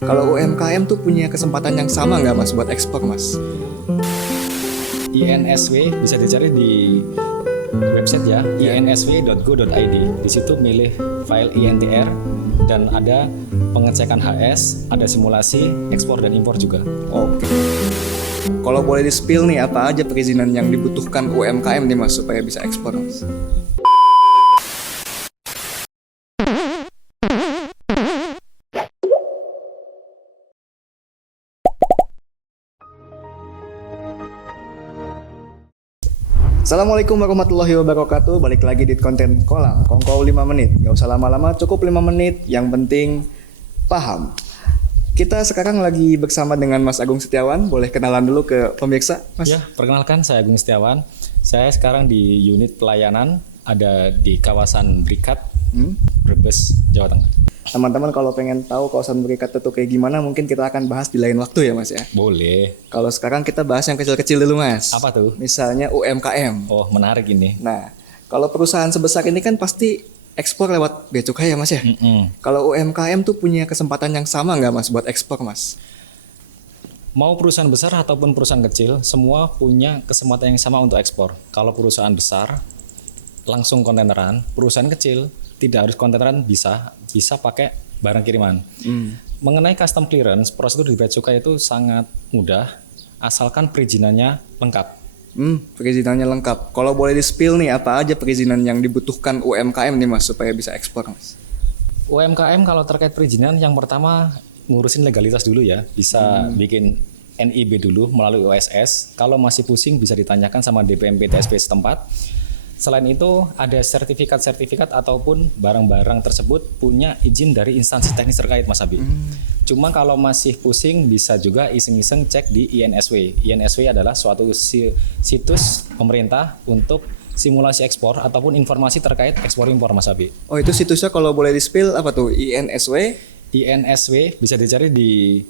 Kalau UMKM tuh punya kesempatan yang sama nggak mas buat ekspor mas? INSW bisa dicari di website ya, insw.go.id. Di situ milih file INTR dan ada pengecekan HS, ada simulasi ekspor dan impor juga. Oke. Kalau boleh di-spill nih apa aja perizinan yang dibutuhkan UMKM nih mas supaya bisa ekspor mas? Assalamualaikum warahmatullahi wabarakatuh. Balik lagi di konten Kolang Kongkow 5 menit. Gak usah lama-lama, cukup 5 menit. Yang penting paham. Kita sekarang lagi bersama dengan Mas Agung Setiawan. Boleh kenalan dulu ke pemirsa, Mas? Ya, perkenalkan saya Agung Setiawan. Saya sekarang di unit pelayanan, ada di kawasan Berikat, Brebes, Jawa Tengah. Teman-teman kalau pengen tahu kawasan Berikat itu kayak gimana, mungkin kita akan bahas di lain waktu ya Mas ya? Boleh. Kalau sekarang kita bahas yang kecil-kecil dulu Mas. Apa tuh? Misalnya UMKM. Oh, menarik ini. Nah, kalau perusahaan sebesar ini kan pasti ekspor lewat bea cukai ya Mas ya? Kalau UMKM tuh punya kesempatan yang sama nggak Mas buat ekspor Mas? Mau perusahaan besar ataupun perusahaan kecil, semua punya kesempatan yang sama untuk ekspor. Kalau perusahaan besar, langsung kontaineran. Perusahaan kecil, tidak harus kontaineran, bisa pakai barang kiriman. Mengenai custom clearance, prosedur di bea cukai itu sangat mudah, asalkan perizinannya lengkap. Perizinannya lengkap. Kalau boleh di-spill nih apa aja perizinan yang dibutuhkan UMKM nih Mas supaya bisa ekspor Mas? UMKM kalau terkait perizinan, yang pertama ngurusin legalitas dulu ya. Bisa bikin NIB dulu melalui OSS. Kalau masih pusing bisa ditanyakan sama DPMP TSP setempat. Selain itu ada sertifikat-sertifikat ataupun barang-barang tersebut punya izin dari instansi teknis terkait Mas Abi. Cuma kalau masih pusing bisa juga iseng-iseng cek di INSW. INSW adalah suatu situs pemerintah untuk simulasi ekspor ataupun informasi terkait ekspor impor Mas Abi. Oh itu situsnya kalau boleh di-spill apa tuh? INSW? INSW bisa dicari di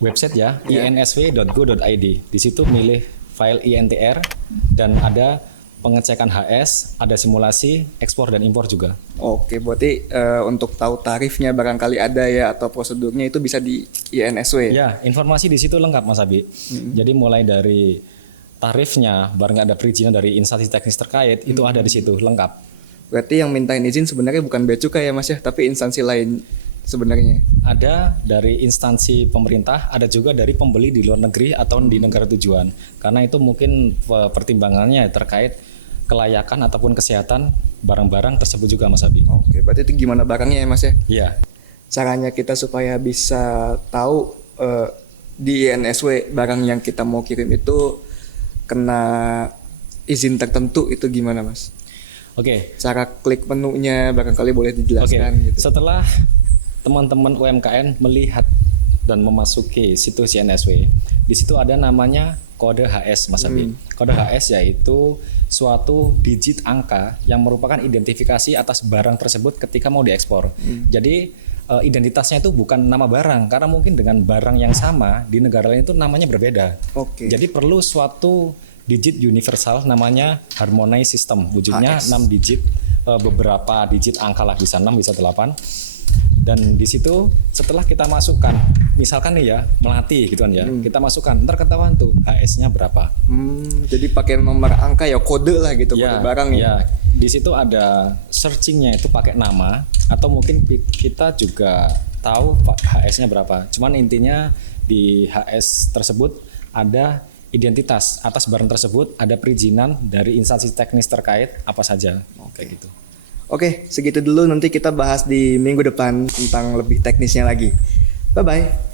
website ya, insw.go.id. Di situ milih file INTR dan ada pengecekan HS, ada simulasi ekspor dan impor juga. Oke, berarti untuk tahu tarifnya barangkali ada ya atau prosedurnya itu bisa di INSW. Ya, informasi di situ lengkap Mas Abi. Jadi mulai dari tarifnya, barang ada perizinan dari instansi teknis terkait itu ada di situ lengkap. Berarti yang mintain izin sebenarnya bukan bea cukai ya Mas ya, tapi instansi lain sebenarnya. Ada dari instansi pemerintah, ada juga dari pembeli di luar negeri atau di negara tujuan. Karena itu mungkin pertimbangannya terkait kelayakan ataupun kesehatan barang-barang tersebut juga Mas Abi. Oke, berarti itu gimana barangnya ya Mas ya? Iya. Caranya kita supaya bisa tahu di INSW barang yang kita mau kirim itu kena izin tertentu itu gimana Mas? Oke. Cara klik menunya barangkali boleh dijelaskan gitu. Setelah teman-teman UMKM melihat dan memasuki situs INSW, di situ ada namanya kode HS Mas Abi. Kode HS yaitu suatu digit angka yang merupakan identifikasi atas barang tersebut ketika mau diekspor. Jadi identitasnya itu bukan nama barang, karena mungkin dengan barang yang sama di negara lain itu namanya berbeda. Oke. Jadi perlu suatu digit universal namanya harmonized system. Wujudnya HS. 6 digit, beberapa digit angka lah, bisa 6 bisa 8. Dan di situ setelah kita masukkan, misalkan nih ya melati gitu kan ya, kita masukkan, ntar ketahuan tuh HS-nya berapa. Jadi pakai nomor angka ya, kode lah gitu, kode barang ya. Ya, di situ ada searchingnya itu pakai nama, atau mungkin kita juga tahu HS-nya berapa. Cuman intinya di HS tersebut ada identitas atas barang tersebut, ada perizinan dari instansi teknis terkait apa saja, kayak gitu. Oke, segitu dulu, nanti kita bahas di minggu depan tentang lebih teknisnya lagi. Bye-bye.